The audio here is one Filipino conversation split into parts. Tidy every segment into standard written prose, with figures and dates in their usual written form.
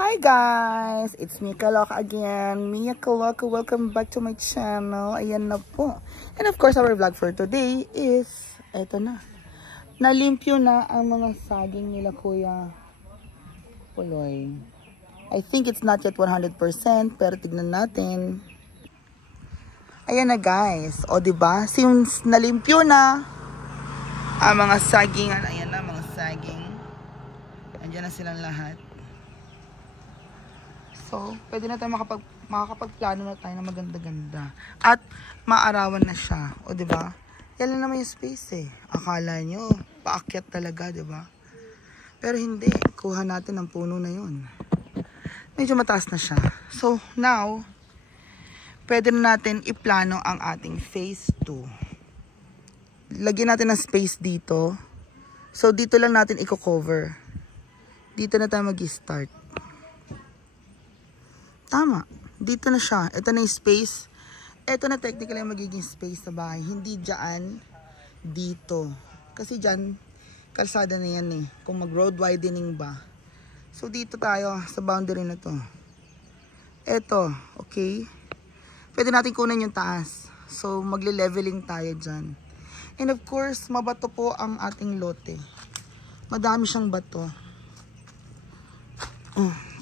Hi guys! It's Mia Kaloka again. Mia Kaloka, welcome back to my channel. Ayan na po. And of course, our vlog for today is, eto na. Nalimpyo na ang mga saging nila Kuya Puloy. I think it's not yet 100%, pero tignan natin. Ayan na guys. O diba? Since nalimpyo na ang mga saging, ayan na mga saging. Andiyan na silang lahat. So, pwede na tayo makakapagplano na tayo na maganda-ganda. At maarawan na siya. O, diba? Yan lang naman yung space eh. Akala nyo, paakyat talaga, diba? Pero hindi. Kuha natin ang puno na yun. Medyo mataas na siya. So, now, pwede na natin iplano ang ating phase 2. Lagyan natin ng space dito. So, dito lang natin i-cover. Dito na tayo mag-start. Tama. Dito na siya. Ito na yung space. Ito na technically yung magiging space sa bahay. Hindi dyan, dito. Kasi dyan, kalsada na yan eh. Kung mag-road widening ba. So, dito tayo sa boundary na to. Ito, okay? Pwede natin kunan yung taas. So, magle-leveling tayo dyan. And of course, mabato po ang ating lote. Madami siyang bato.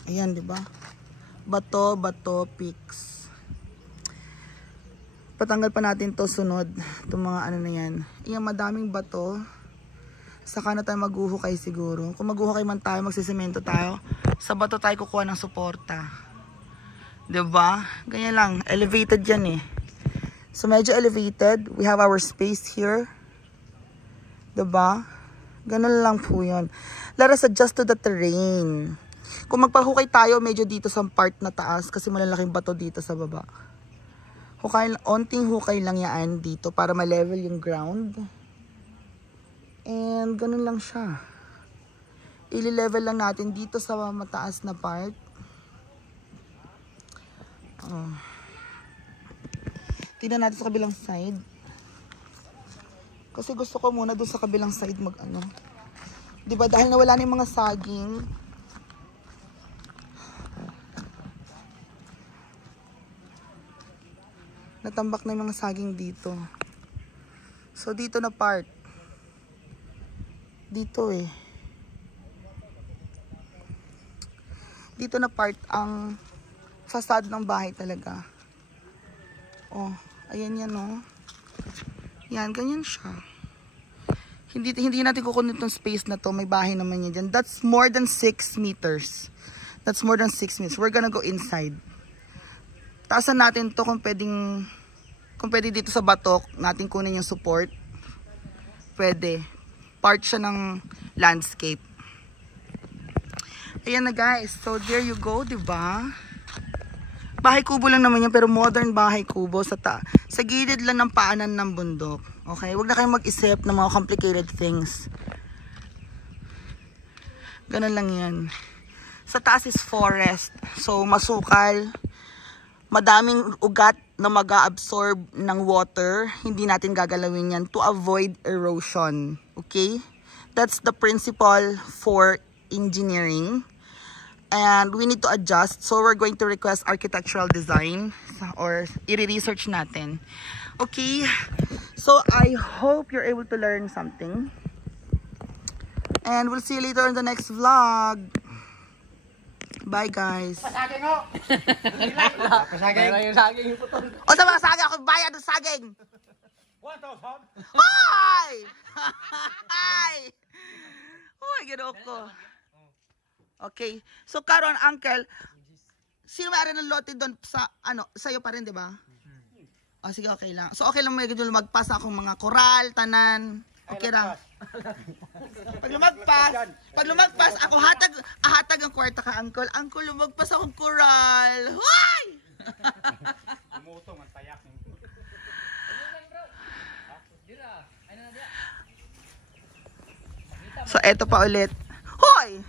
Ayan, diba? Bato, picks. Patanggal pa natin to sunod. Itong mga ano na yan. Ayan, madaming bato. Saka na tayo maghuhukay siguro. Kung maghuhukay man tayo, magsisemento tayo. Sa bato tayo kukuha ng suporta. Diba? Ganyan lang. Elevated yan eh. So, medyo elevated. We have our space here. Diba? Ganun lang po yun. Let us adjust to the terrain. Kung magpahukay tayo, medyo dito sa part na taas kasi malalaking bato dito sa baba. Hukay, onting hukay lang yan dito para ma-level yung ground. And ganun lang siya. Ili-level lang natin dito sa mataas na part. Tingnan natin sa kabilang side. Kasi gusto ko muna doon sa kabilang side mag-ano. Diba dahil nawala na yung mga saging, natambak na yung mga saging dito. So, dito na part. Dito eh. Dito na part ang facade ng bahay talaga. Oh, ayan yan oh. Yan, ganyan siya. Hindi natin kukunin itong space na to. May bahay naman yan dyan. That's more than 6 meters. That's more than 6 meters. We're gonna go inside. Taasan natin to kung pwede dito sa batok natin kunin yung support. Pwede. Part siya ng landscape. Ayan na guys. So there you go, diba? Bahay kubo lang naman yan, pero modern bahay kubo sa gilid lang ng paanan ng bundok. Okay? Huwag na kayong mag-isip ng mga complicated things. Ganun lang yan. Sa taas is forest. So masukal. Madaming ugat na mag-absorb ng water. Hindi natin gagalawin yan to avoid erosion. Okay? That's the principle for engineering. And we need to adjust. So we're going to request architectural design or i-research natin. Okay? So I hope you're able to learn something. And we'll see you later in the next vlog. Bye guys. Pasaging ho. Pasaging. Mayroon yung saging. O sa mga saging, ako bayad ng saging. 1,000. Hoy! Hi! Hoy, ginoo ko. Okay. So karon uncle, sino may-ari ng lote doon sa sa'yo pa rin, 'di ba? Oh, sige, okay lang. So okay lang medyo magpas akong mga koral, tanan. Okay ra. Pag lumagpas, ako hatag ang kwarta ka, uncle. Uncle, lumagpas akong koral. Hoy! Umutong ang tayak. So eto pa ulit. Hoy!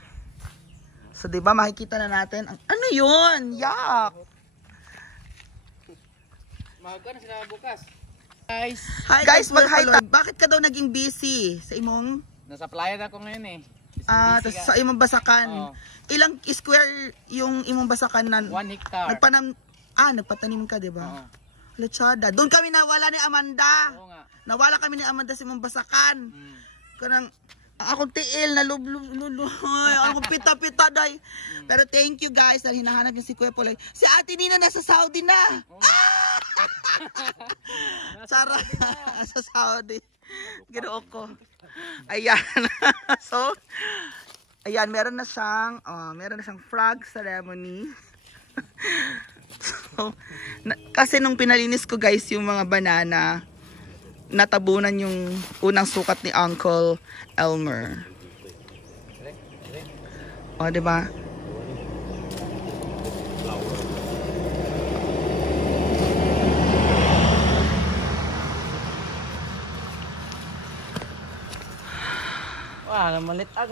So, diba, makikita na natin ang, ano yun? Yak! Mahal ka na sila bukas. Hi guys, mag-hi. Bakit ka daw naging busy sa imong? Nasa playa na ako ngayon eh. Sa imong basakan. Oo. Ilang square yung imong basakan na 1 hectare. nagpatanim ka, di ba? Oo. Lechada. Doon kami nawala ni Amanda. Oo nga. Nawala kami ni Amanda sa imong basakan. Kanang akong tiil na lululoy. Akong pita-pita day. Pero thank you guys dahil hinahanap niya si Kuya Poloy. Si Ate Nina nasa Saudi na. Sara sa Saudi. Ginoo ko. Ayan. So, ayan, meron na siyang flag ceremony. So, kasi nung pinalinis ko guys yung mga banana, natabunan yung unang sukat ni Uncle Elmer. O, diba? Wah, malit na.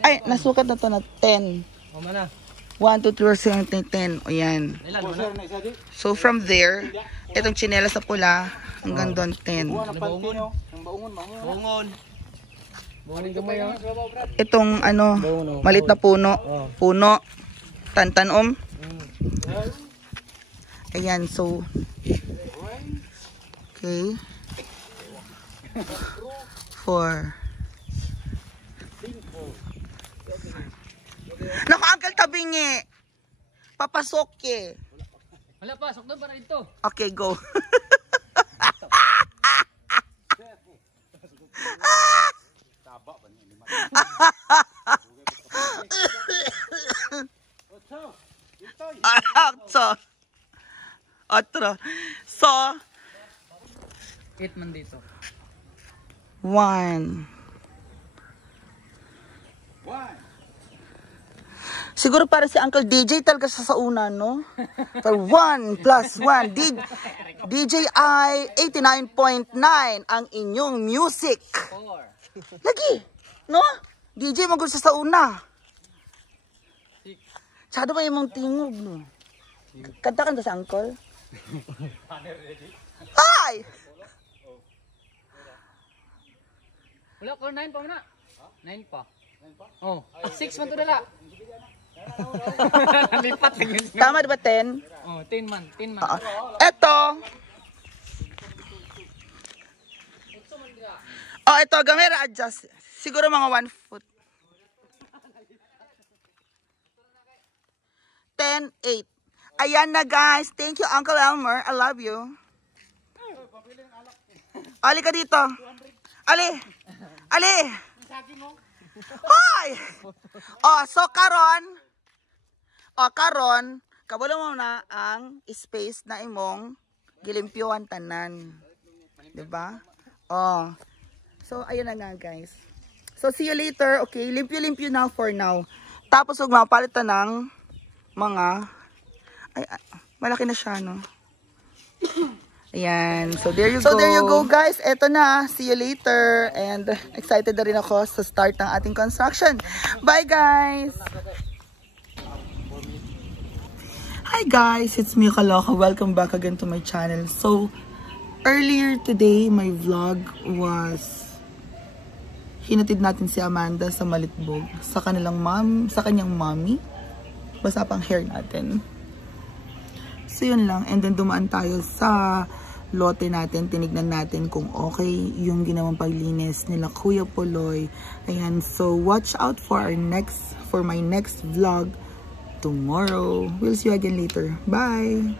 Ay, nasukat na to na 10. O man na. 1, 2, 3, 4, 5, 10. O yan. Ilan mo na? So from there, itong tsinelas sa pula, hanggang doon 10. Bungon. Bungon gamay ah. Itong malit na puno. Puno. Tantanom. Ayan, so. Okay. 4. Naku, Uncle Tabingi. Papasok eh. Wala pa, sok doon para dito. Okay, go. Otro. So, 8 man dito. 1. Siguro para si Uncle DJ talaga sa una, no? Pero 1 plus 1. DJI 89.9 ang inyong music. 4. Lagi, no? DJ mo gusto sa una. Tsado ba yung mong tingog, no? Kanta ka sa Uncle? Ay! Wala ko 9 pa muna. 9 pa. Oh, 6 man to dala. Lipat lang yun. Tama diba 10? Oh, 10 man. Eto. Oh, ito, gamera adjust. Siguro mga 1 foot. 10, 8. Ayan na guys. Thank you, Uncle Elmer. I love you. Ali ka dito. Ali. Hoy! Oh, so karon, kabalo mo na ang space na imong gilimpyuhan tanan. 'Di ba? Oh. So ayun na nga guys. So see you later. Okay, limpyo now for now. Tapos ug mapalitan ng mga malaki na siya, no? Ayan. So there you go guys. Eto na. See you later. And excited na rin ako sa start ng ating construction. Bye guys! Hi guys! It's me, Kaloka. Welcome back again to my channel. So, earlier today, my vlog was hinatid natin si Amanda sa Malitbog. Sa kanyang mommy. Basta pang hair natin. So yun lang. And then dumaan tayo sa lote natin. Tinignan natin kung okay yung ginawang paglinis nila Kuya Poloy. Ayan. So watch out for my next vlog tomorrow. We'll see you again later. Bye!